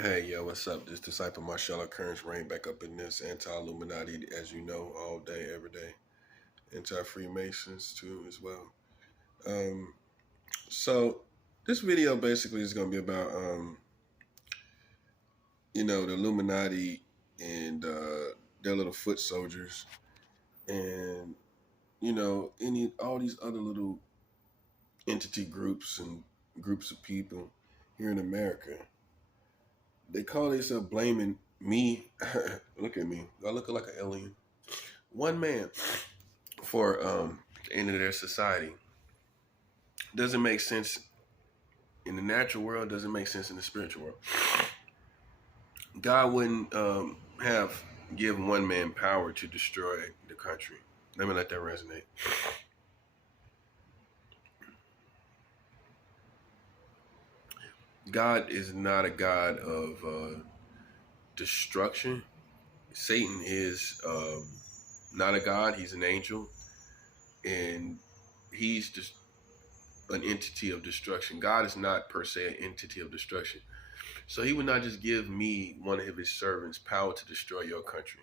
Hey, yo, what's up? This disciple Marshall Kearns reign back up in this anti-Illuminati, as you know, all day, every day. Anti-Freemasons too, as well. Um, so this video basically is going to be about, the Illuminati and their little foot soldiers, and any all these other little entity groups and groups of people here in America. They call themselves blaming me. Look at me. I look like an alien. One man for the end of their society. Doesn't make sense in the natural world, doesn't make sense in the spiritual world. God wouldn't have given one man power to destroy the country. Let me let that resonate. God is not a God of destruction. Satan is not a God, he's an angel, and he's just an entity of destruction. God is not per se an entity of destruction. So he would not just give me, one of his servants, power to destroy your country.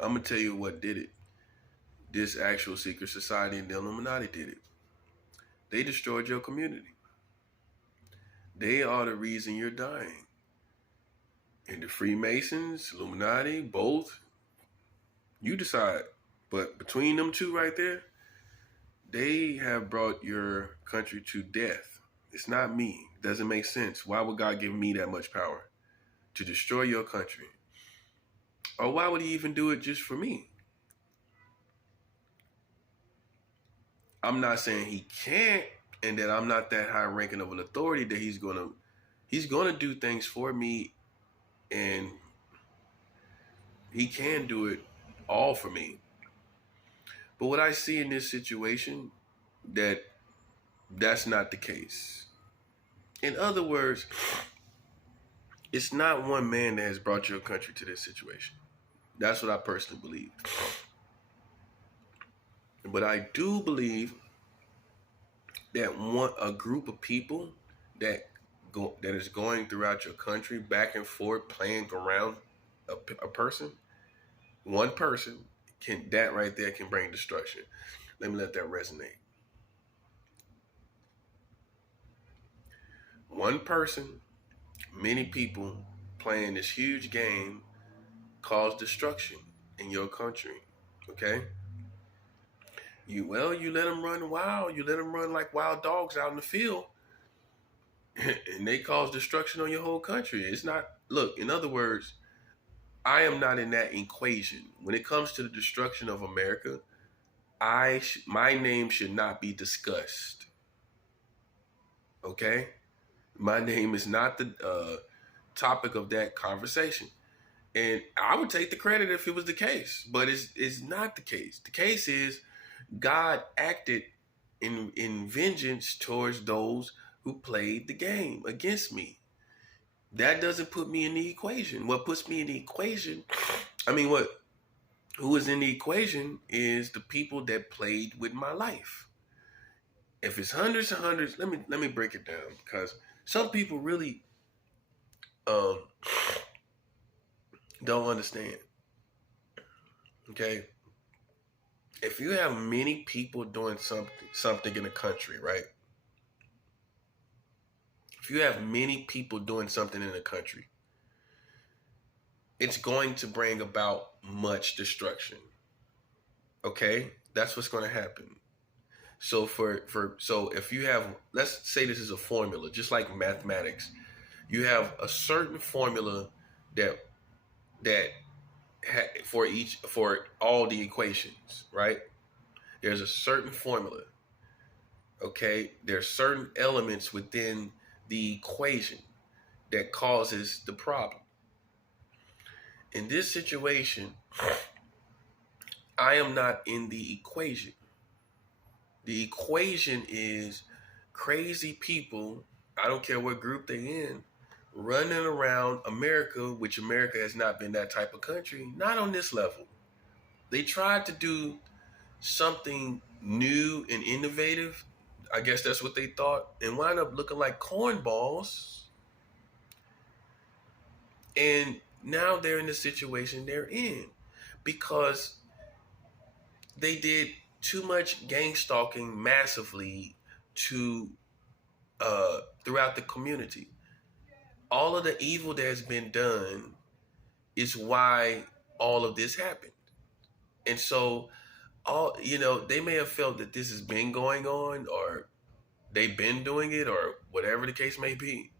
I'm going to tell you what did it. This actual secret society and the Illuminati did it. They destroyed your community. They are the reason you're dying. And the Freemasons, Illuminati, both, you decide. But between them two right there, they have brought your country to death. It's not me. It doesn't make sense. Why would God give me that much power to destroy your country? Or why would he even do it just for me? I'm not saying he can't, and that I'm not that high ranking of an authority that he's gonna do things for me, and he can do it all for me. But what I see in this situation, that's not the case. In other words, it's not one man that has brought your country to this situation. That's what I personally believe. But I do believe that a group of people that that is going throughout your country back and forth playing around a person, one person can that right there can bring destruction. Let me let that resonate. One person, many people playing this huge game cause destruction in your country. Okay? You let them run wild. You let them run like wild dogs out in the field, and they cause destruction on your whole country. It's not. Look, in other words, I am not in that equation. When it comes to the destruction of America, my name should not be discussed. Okay, my name is not the topic of that conversation, and I would take the credit if it was the case, but it's not the case. The case is God acted in vengeance towards those who played the game against me. That doesn't put me in the equation. What puts me in the equation, what who is in the equation is the people that played with my life. If it's hundreds and hundreds, let me break it down, because some people really um, don't understand. Okay, if you have many people doing something in a country, right? If you have many people doing something in a country, it's going to bring about much destruction. Okay, that's what's going to happen. So so if you have, let's say this is a formula, just like mathematics, you have a certain formula that that for all the equations, right? There's a certain formula. Okay, there's certain elements within the equation that causes the problem. In this situation, I am not in the equation. The equation is crazy people, I don't care what group they're in, running around America, which America has not been that type of country, not on this level. They tried to do something new and innovative. I guess that's what they thought, and wound up looking like cornballs And now they're in the situation they're in because they did too much gang stalking massively to throughout the community. All of the evil that has been done is why all of this happened. And so all they may have felt that this has been going on or they've been doing it or whatever the case may be.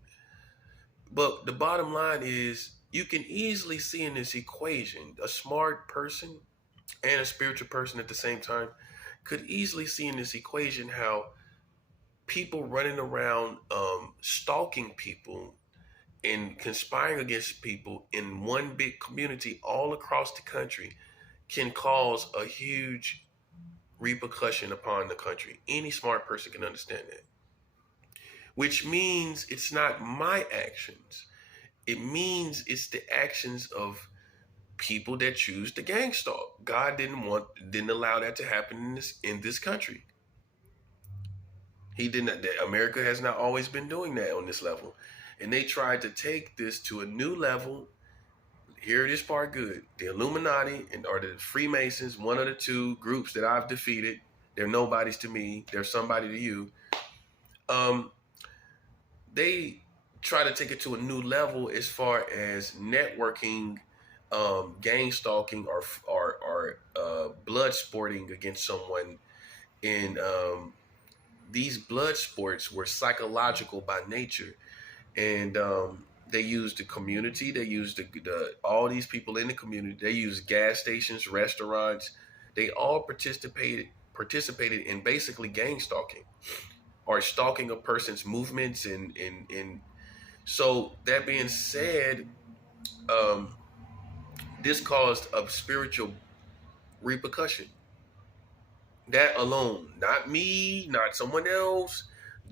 But the bottom line is you can easily see in this equation a smart person and a spiritual person at the same time could easily see in this equation how people running around stalking people and conspiring against people in one big community all across the country can cause a huge repercussion upon the country. Any smart person can understand that. Which means it's not my actions. It means it's the actions of people that choose to gang stalk. God didn't allow that to happen in this country. He didn't. America has not always been doing that on this level, and they tried to take this to a new level. Here it is, part good. The Illuminati or the Freemasons, one of the two groups that I've defeated. They're nobodies to me. They're somebody to you. Um, they try to take it to a new level as far as networking, gang stalking, or blood sporting against someone. And these blood sports were psychological by nature, and they used the community. They used all these people in the community. They used gas stations, restaurants. They all participated in basically gang stalking or stalking a person's movements and so that being said, um, this caused a spiritual repercussion. That alone, not me, not someone else,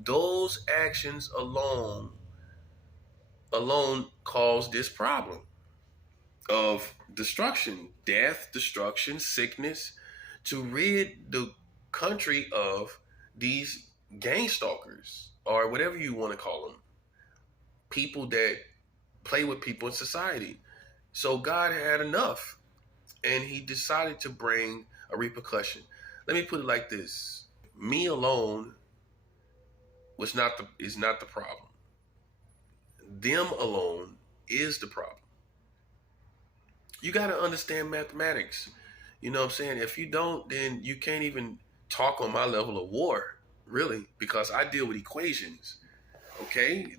those actions alone caused this problem of destruction, death, destruction, sickness, to rid the country of these gang stalkers or whatever you want to call them, people that play with people in society. So God had enough and he decided to bring a repercussion. Let me put it like this. Me alone is not the problem. Them alone is the problem. You got to understand mathematics. You know what I'm saying? If you don't, then you can't even talk on my level of war, really, because I deal with equations. Okay?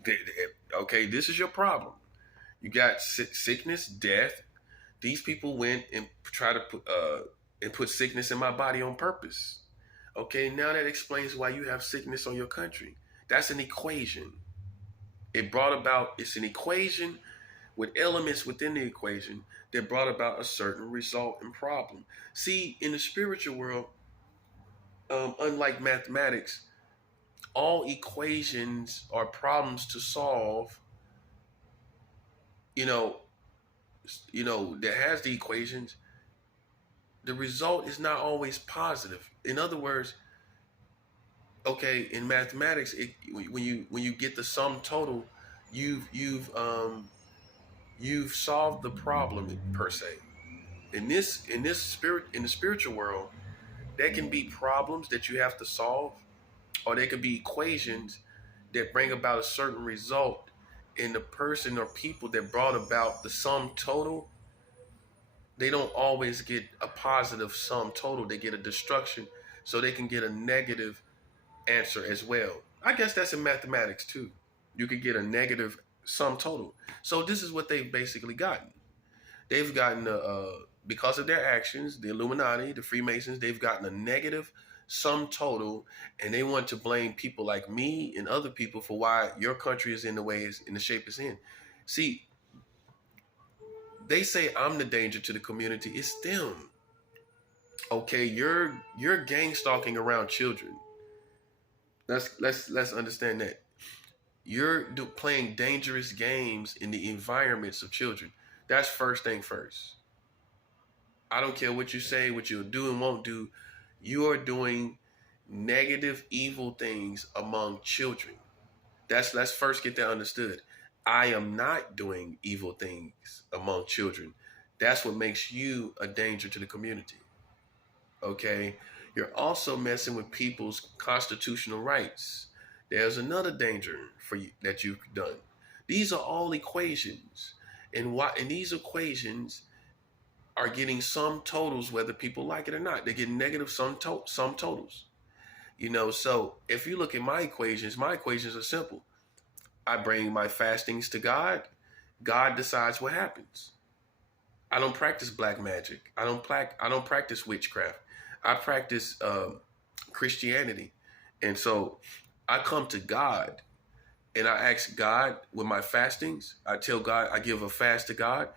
Okay, this is your problem. You got sickness, death. These people went and tried to put sickness in my body on purpose. Okay, now that explains why you have sickness on your country. That's an equation. It's an equation with elements within the equation that brought about a certain result and problem. See, in the spiritual world, unlike mathematics, all equations are problems to solve. You know, that has the equations. The result is not always positive. In other words, okay, in mathematics, when you get the sum total, you've solved the problem per se. In the spiritual world, there can be problems that you have to solve, or there could be equations that bring about a certain result. And the person or people that brought about the sum total, they don't always get a positive sum total. They get a destruction, so they can get a negative answer as well. I guess that's in mathematics too. You could get a negative sum total. So this is what they've basically gotten. They've gotten because of their actions, the Illuminati, the Freemasons, they've gotten a negative sum total, and they want to blame people like me and other people for why your country is in the shape it's in. See, they say I'm the danger to the community. It's them. Okay, you're gang stalking around children. Let's understand that. You're playing dangerous games in the environments of children. That's first thing first. I don't care what you say, what you'll do and won't do. You are doing negative, evil things among children. Let's first get that understood. I am not doing evil things among children. That's what makes you a danger to the community. Okay? You're also messing with people's constitutional rights. There's another danger for you that you've done. These are all equations. And these equations are getting sum totals whether people like it or not. They're getting negative sum totals. So if you look at my equations are simple. I bring my fastings to God. God decides what happens. I don't practice black magic. I don't practice witchcraft. I practice Christianity. And so I come to God and I ask God with my fastings. I tell God, I give a fast to God.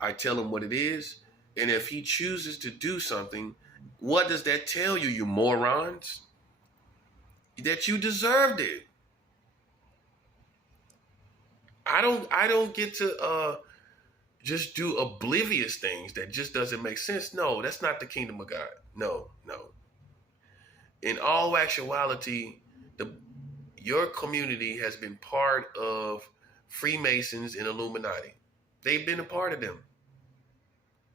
I tell him what it is. And if he chooses to do something, what does that tell you, you morons? That you deserved it. I don't get to just do oblivious things that just doesn't make sense. No, that's not the kingdom of God. No, no. In all actuality, your community has been part of Freemasons and Illuminati. They've been a part of them.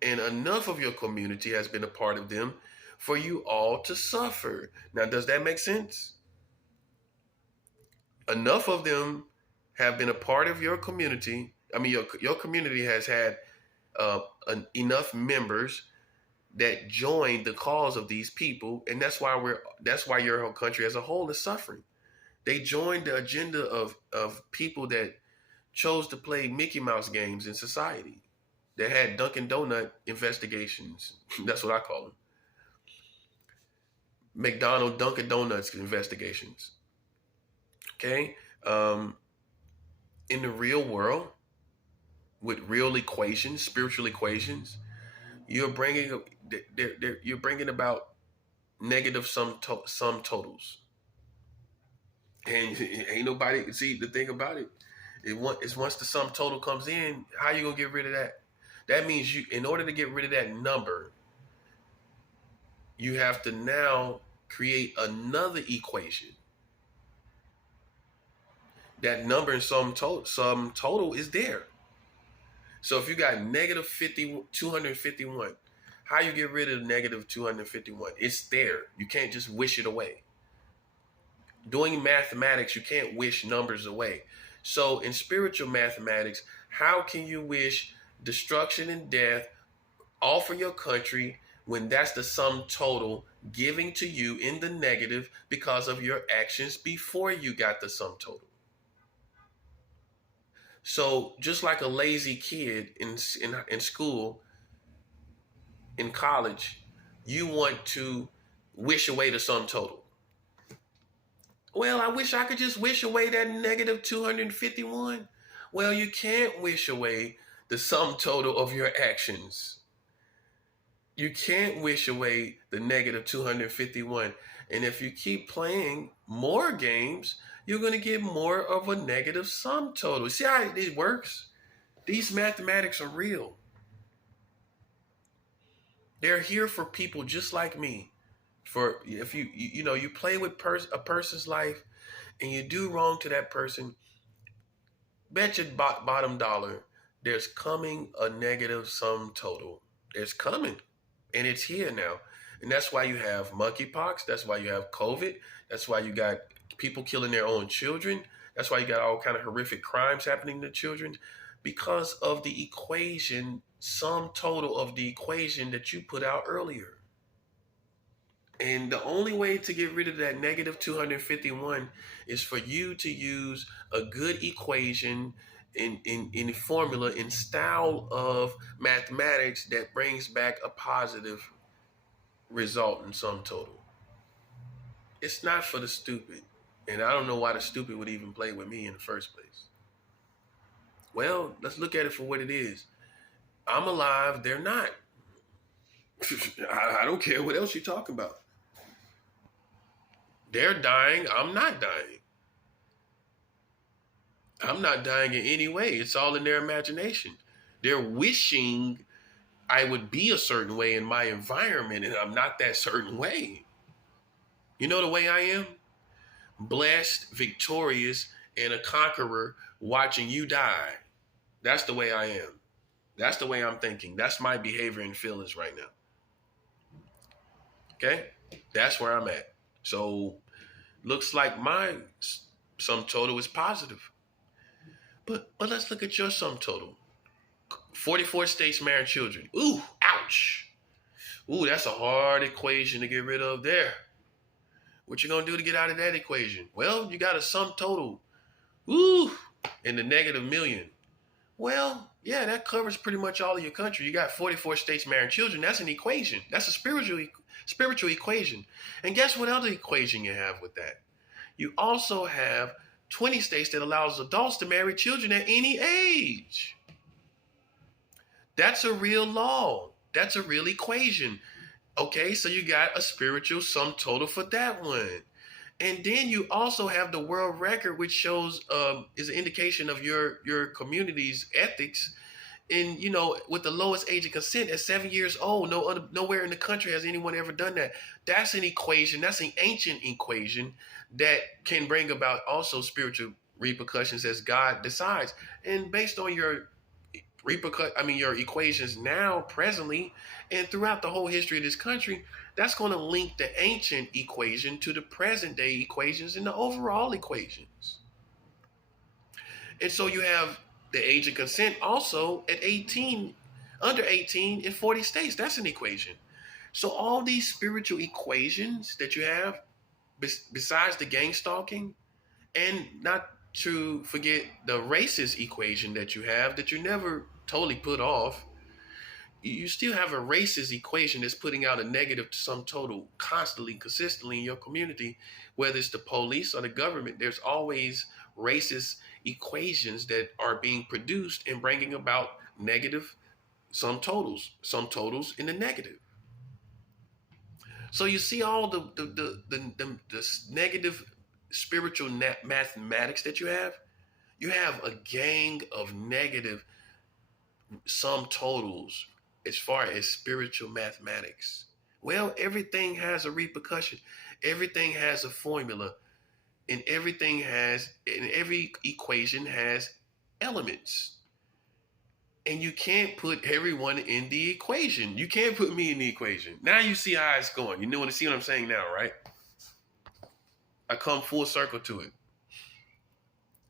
And enough of your community has been a part of them for you all to suffer. Now, does that make sense? Enough of them have been a part of your community. I mean, your community has had enough members that joined the cause of these people, and that's why your whole country as a whole is suffering. They joined the agenda of people that chose to play Mickey Mouse games in society, that had Dunkin' Donut investigations. That's what I call them. McDonald Dunkin' Donuts investigations. Okay, in the real world, with real equations, spiritual equations, you're bringing about negative sum totals, and ain't nobody see the thing about it. It's once the sum total comes in, how you gonna get rid of that? That means in order to get rid of that number, you have to now create another equation. That number in sum total is there. So if you got negative 251, how you get rid of negative 251? It's there. You can't just wish it away. Doing mathematics, you can't wish numbers away. So in spiritual mathematics, how can you wish destruction and death all for your country when that's the sum total giving to you in the negative because of your actions before you got the sum total? So just like a lazy kid in school, in college, you want to wish away the sum total. Well, I wish I could just wish away that negative 251. Well, you can't wish away the sum total of your actions. You can't wish away the negative 251. And if you keep playing more games, you're going to get more of a negative sum total. See how it works? These mathematics are real. They're here for people just like me. For if you play with a person's life and you do wrong to that person, bet your bottom dollar there's coming a negative sum total. It's coming, and it's here now. And that's why you have monkeypox. That's why you have COVID. That's why you got people killing their own children. That's why you got all kind of horrific crimes happening to children, because of the equation, sum total of the equation that you put out earlier. And the only way to get rid of that negative 251 is for you to use a good equation in formula, in style of mathematics that brings back a positive result in sum total. It's not for the stupid. And I don't know why the stupid would even play with me in the first place. Well, let's look at it for what it is. I'm alive, they're not. I don't care what else you're talking about. They're dying, I'm not dying. I'm not dying in any way. It's all in their imagination. They're wishing I would be a certain way in my environment, and I'm not that certain way. You know the way I am? Blessed, victorious, and a conqueror watching you die. That's the way I am. That's the way I'm thinking. That's my behavior and feelings right now. Okay? That's where I'm at. So looks like my sum total is positive. But let's look at your sum total. 44 states marrying children. Ooh, ouch. Ooh, that's a hard equation to get rid of there. What you gonna do to get out of that equation? Well, you got a sum total. Ooh, in the negative million. Well, yeah, that covers pretty much all of your country. You got 44 states marrying children. That's an equation. That's a spiritual equation. And guess what other equation you have with that? You also have 20 states that allows adults to marry children at any age. That's a real law. That's a real equation. Okay, so you got a spiritual sum total for that one. And then you also have the world record, which shows is an indication of your community's ethics. And with the lowest age of consent at 7 years old, nowhere in the country has anyone ever done that. That's an equation. That's an ancient equation that can bring about also spiritual repercussions as God decides. And based on your your equations now, presently, and throughout the whole history of this country, that's going to link the ancient equation to the present day equations and the overall equations. And so you have the age of consent also at 18, under 18 in 40 states. That's an equation. So all these spiritual equations that you have, besides the gang stalking, and not to forget the racist equation that you have that you never totally put off, you still have a racist equation that's putting out a negative sum total constantly, consistently in your community, whether it's the police or the government. There's always racist equations that are being produced and bringing about negative sum totals in the negative. So you see all the negative spiritual mathematics that you have. You have a gang of negative sum totals as far as spiritual mathematics. Well, everything has a repercussion. Everything has a formula. And every equation has elements. And you can't put everyone in the equation. You can't put me in the equation. Now you see how it's going. You know see what I'm saying now, right? I come full circle to it.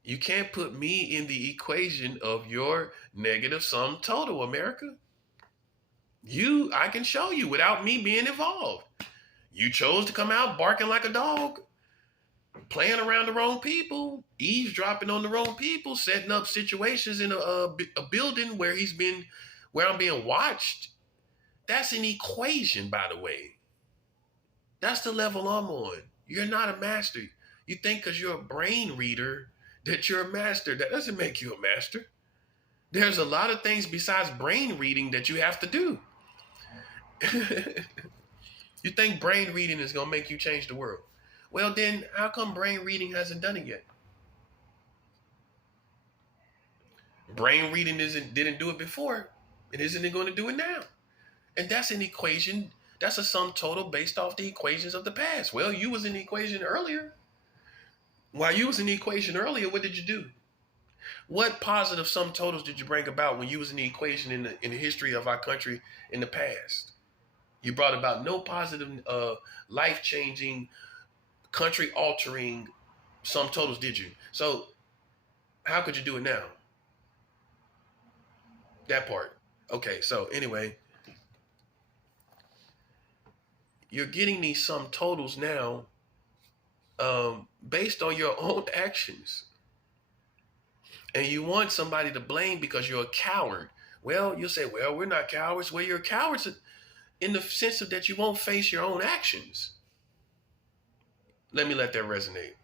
You can't put me in the equation of your negative sum total, America. I can show you without me being involved. You chose to come out barking like a dog, playing around the wrong people, eavesdropping on the wrong people, setting up situations in a building where I'm being watched. That's an equation, by the way. That's the level I'm on. You're not a master. You think because you're a brain reader that you're a master. That doesn't make you a master. There's a lot of things besides brain reading that you have to do. You think brain reading is going to make you change the world? Well, then how come brain reading hasn't done it yet? Brain reading didn't do it before. It isn't going to do it now. And that's an equation. That's a sum total based off the equations of the past. Well, you was in the equation earlier. While you was in the equation earlier, what did you do? What positive sum totals did you bring about when you was in the equation in the history of our country in the past? You brought about no positive, life-changing, country-altering sum totals, did you? So how could you do it now? That part. Okay, so anyway, you're getting these sum totals now based on your own actions. And you want somebody to blame because you're a coward. Well, you'll say, well, we're not cowards. Well, you're cowards in the sense of that you won't face your own actions. Let me let that resonate.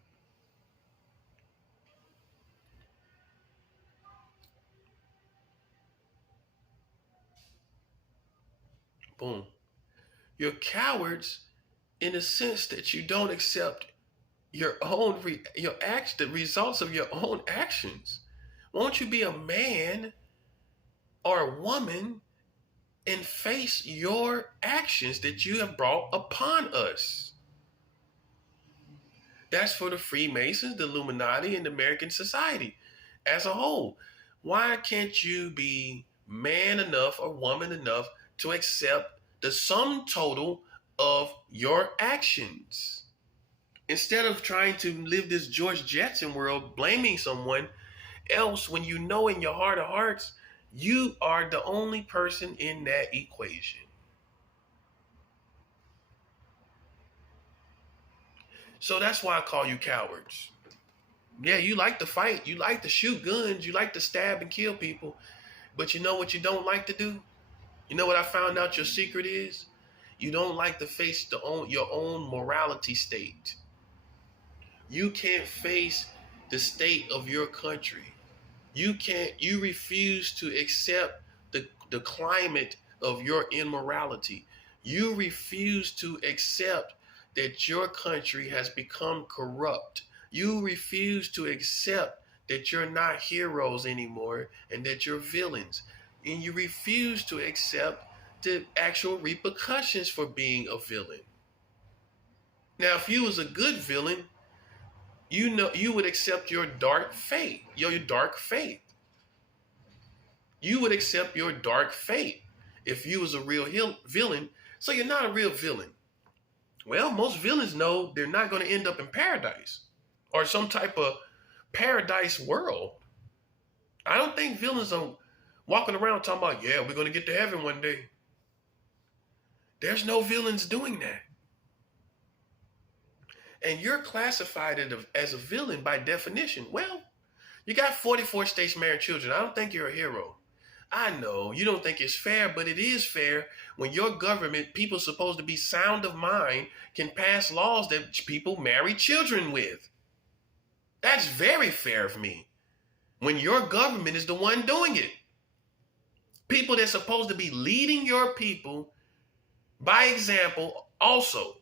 Boom. You're cowards in the sense that you don't accept the results of your own actions. Won't you be a man or a woman and face your actions that you have brought upon us? That's for the Freemasons, the Illuminati, and the American society as a whole. Why can't you be man enough or woman enough to accept the sum total of your actions? Instead of trying to live this George Jetson world, blaming someone else when you know in your heart of hearts, you are the only person in that equation. So that's why I call you cowards. Yeah, you like to fight, you like to shoot guns, you like to stab and kill people, but you know what you don't like to do? You know what I found out your secret is? You don't like to face your own morality state. You can't face the state of your country. You refuse to accept the climate of your immorality. You refuse to accept that your country has become corrupt. You refuse to accept that you're not heroes anymore and that you're villains. And you refuse to accept the actual repercussions for being a villain. Now, if you was a good villain, you know you would accept your dark fate, your dark fate. You would accept your dark fate if you was a real villain. So you're not a real villain. Well, most villains know they're not going to end up in paradise or some type of paradise world. I don't think villains are walking around talking about, yeah, we're going to get to heaven one day. There's no villains doing that. And you're classified as a villain by definition. Well, you got 44 states marrying children. I don't think you're a hero. I know you don't think it's fair, but it is fair when your government, people supposed to be sound of mind, can pass laws that people marry children with. That's very fair of me. When your government is the one doing it. People that's supposed to be leading your people by example also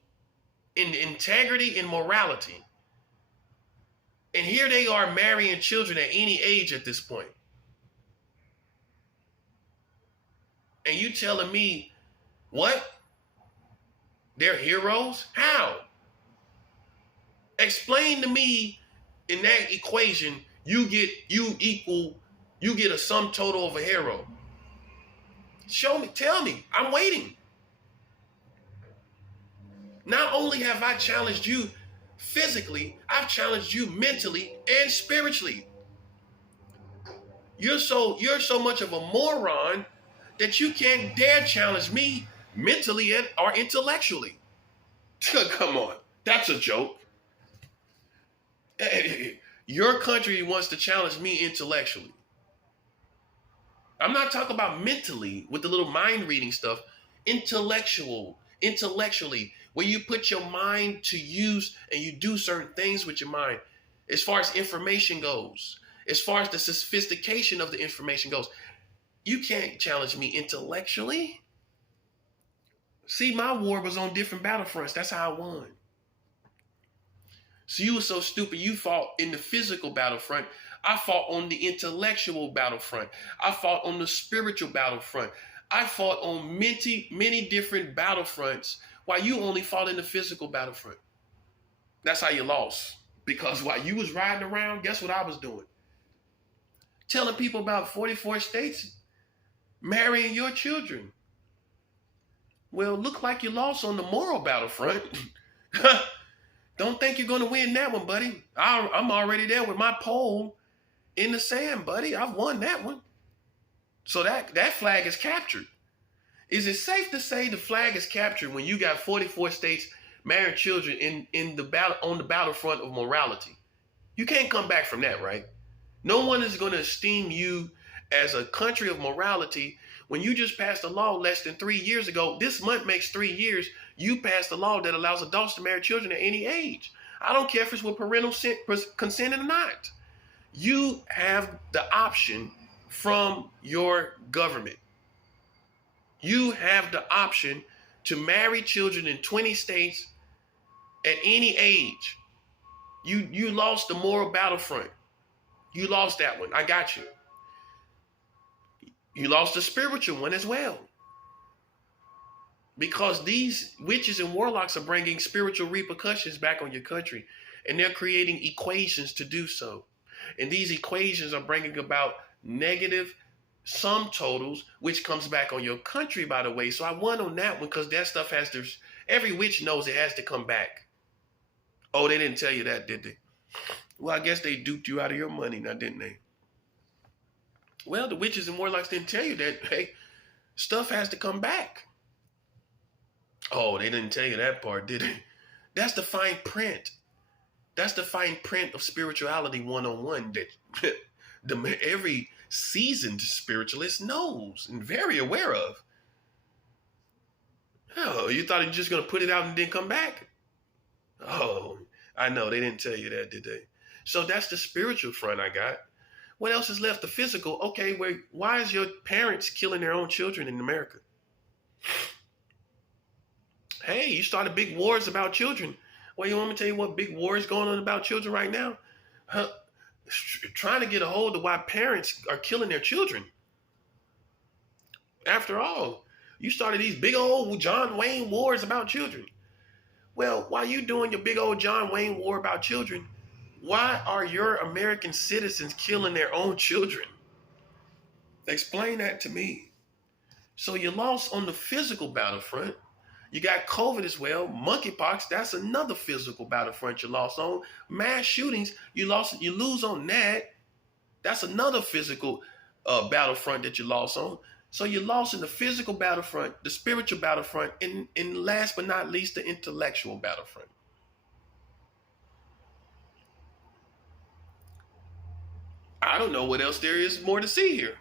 in integrity and morality. And here they are marrying children at any age at this point. And you telling me, what? They're heroes? How? Explain to me in that equation, you get a sum total of a hero. Show me, tell me, I'm waiting. Not only have I challenged you physically, I've challenged you mentally and spiritually. You're so much of a moron that you can't dare challenge me mentally or intellectually. Come on, that's a joke. Your country wants to challenge me intellectually. I'm not talking about mentally with the little mind reading stuff. Intellectually, where you put your mind to use and you do certain things with your mind. As far as information goes, as far as the sophistication of the information goes, you can't challenge me intellectually. See, my war was on different battlefronts. That's how I won. So you were so stupid, you fought in the physical battlefront. I fought on the intellectual battlefront. I fought on the spiritual battlefront. I fought on many different battlefronts while you only fought in the physical battlefront. That's how you lost. Because while you was riding around, guess what I was doing? Telling people about 44 states marrying your children. Well, look like you lost on the moral battlefront. Don't think you're going to win that one, buddy. I'm already there with my pole in the sand, buddy. I've won that one. So that flag is captured. Is it safe to say the flag is captured when you got 44 states marrying children in the battle on the battlefront of morality? You can't come back from that, right? No one is going to esteem you as a country of morality when you just passed a law less than 3 years ago. This month makes 3 years. You passed a law that allows adults to marry children at any age. I don't care if it's with parental consent or not. You have the option from your government. You have the option to marry children in 20 states at any age. You lost the moral battlefront. You lost that one. I got you. You lost the spiritual one as well. Because these witches and warlocks are bringing spiritual repercussions back on your country. And they're creating equations to do so. And these equations are bringing about negative sum totals, which comes back on your country, by the way. So I won on that one because that stuff has to, every witch knows it has to come back. Oh, they didn't tell you that, did they? Well, I guess they duped you out of your money now, didn't they? Well, the witches and warlocks didn't tell you that, hey, stuff has to come back. Oh, they didn't tell you that part, did they? That's the fine print. That's the fine print of spirituality 101 that every seasoned spiritualist knows and very aware of. Oh, you thought you were just going to put it out and then come back? Oh, I know. They didn't tell you that, did they? So that's the spiritual front I got. What else is left? The physical. Okay, why is your parents killing their own children in America? Hey, you started big wars about children. Well, you want me to tell you what big war is going on about children right now? Trying to get a hold of why parents are killing their children. After all, you started these big old John Wayne wars about children. Well, while you doing your big old John Wayne war about children, why are your American citizens killing their own children? Explain that to me. So you lost on the physical battlefront. You got COVID as well. Monkeypox, that's another physical battlefront you lost on. Mass shootings, you lose on that. That's another physical battlefront that you lost on. So you lost in the physical battlefront, the spiritual battlefront, and last but not least, the intellectual battlefront. I don't know what else there is more to see here.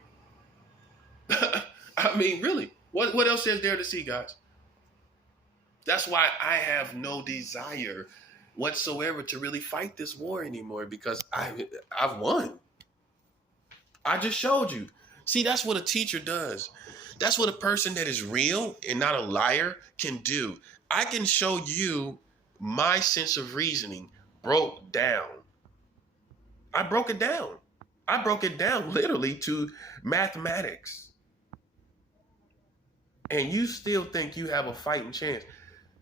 I mean, really, what else is there to see, guys? That's why I have no desire whatsoever to really fight this war anymore, because I've won. I just showed you. See, that's what a teacher does. That's what a person that is real and not a liar can do. I can show you my sense of reasoning broke down. I broke it down. I broke it down literally to mathematics. And you still think you have a fighting chance.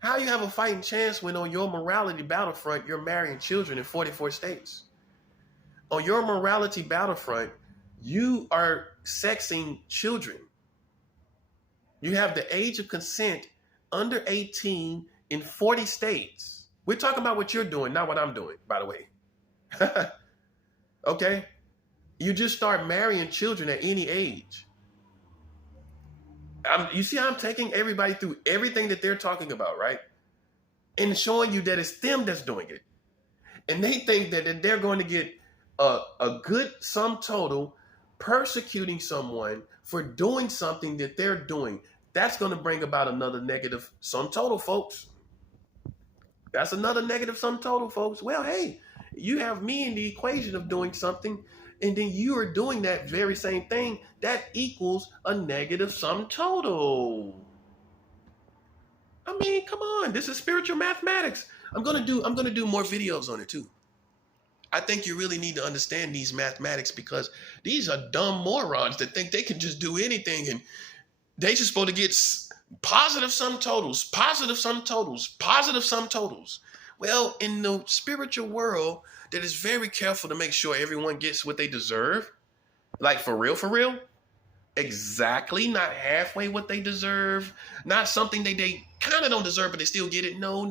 How you have a fighting chance when on your morality battlefront, you're marrying children in 44 states? On your morality battlefront, you are sexing children. You have the age of consent under 18 in 40 states. We're talking about what you're doing, not what I'm doing, by the way. Okay? You just start marrying children at any age. You see how I'm taking everybody through everything that they're talking about, right? And showing you that it's them that's doing it. And they think that they're going to get a good sum total persecuting someone for doing something that they're doing. That's going to bring about another negative sum total, folks. That's another negative sum total, folks. Well, hey, you have me in the equation of doing something, and then you are doing that very same thing. That equals a negative sum total. I mean, come on. This is spiritual mathematics. I'm gonna do more videos on it too. I think you really need to understand these mathematics, because these are dumb morons that think they can just do anything, and they just supposed to get positive sum totals, positive sum totals, positive sum totals. Well, in the spiritual world, that is very careful to make sure everyone gets what they deserve. Like for real, exactly, not halfway what they deserve, not something they kind of don't deserve, but they still get it. No.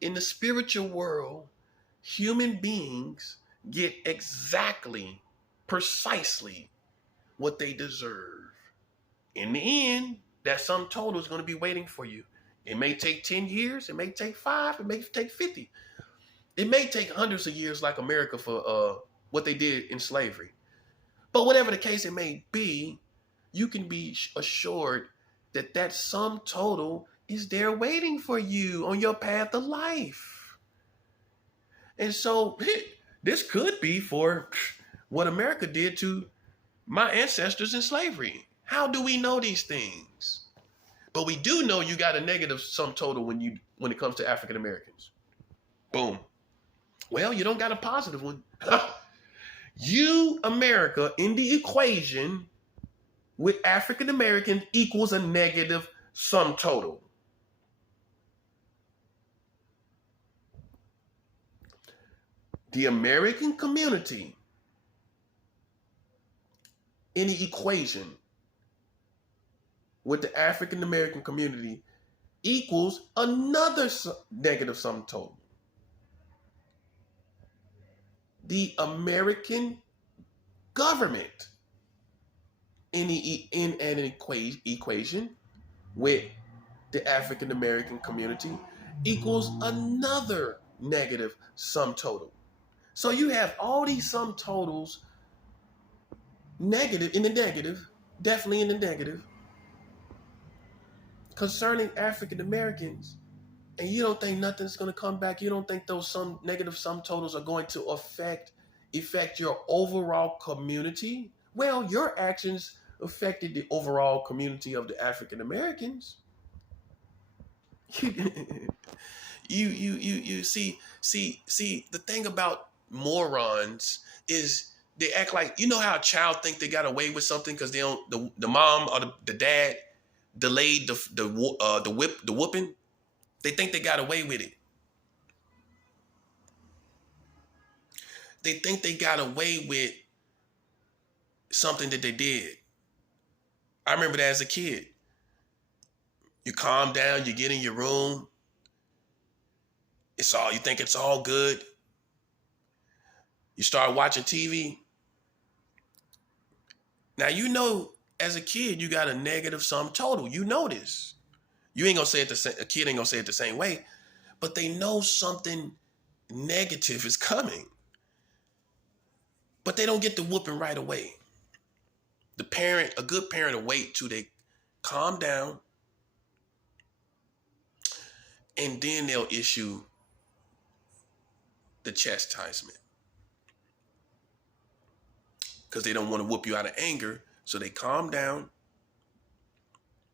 In the spiritual world, human beings get exactly, precisely what they deserve. In the end, that sum total is going to be waiting for you. It may take 10 years, it may take 5, it may take 50. It may take hundreds of years like America for what they did in slavery. But whatever the case it may be, you can be assured that that sum total is there waiting for you on your path of life. And so this could be for what America did to my ancestors in slavery. How do we know these things? But we do know you got a negative sum total when it comes to African Americans. Boom. Well, you don't got a positive one. You, America, in the equation with African Americans equals a negative sum total. the American community in the equation with the African American community equals another negative sum total. The American government in an equation with the African American community equals another negative sum total. So you have all these sum totals negative, in the negative, definitely in the negative, concerning African Americans, and you don't think nothing's going to come back. You don't think those some negative sum totals are going to affect your overall community. Well, your actions affected the overall community of the African Americans. You see the thing about morons is they act like, you know how a child think they got away with something because they don't, the mom or the dad delayed the whooping. They think they got away with it. They think they got away with something that they did. I remember that as a kid. You calm down, you get in your room. You think it's all good. You start watching TV. Now, you know, as a kid, you got a negative sum total. You know this. You ain't gonna say it a kid ain't gonna say it the same way, but they know something negative is coming. But they don't get the whooping right away. A good parent will wait till they calm down, and then they'll issue the chastisement. Because they don't want to whoop you out of anger, so they calm down,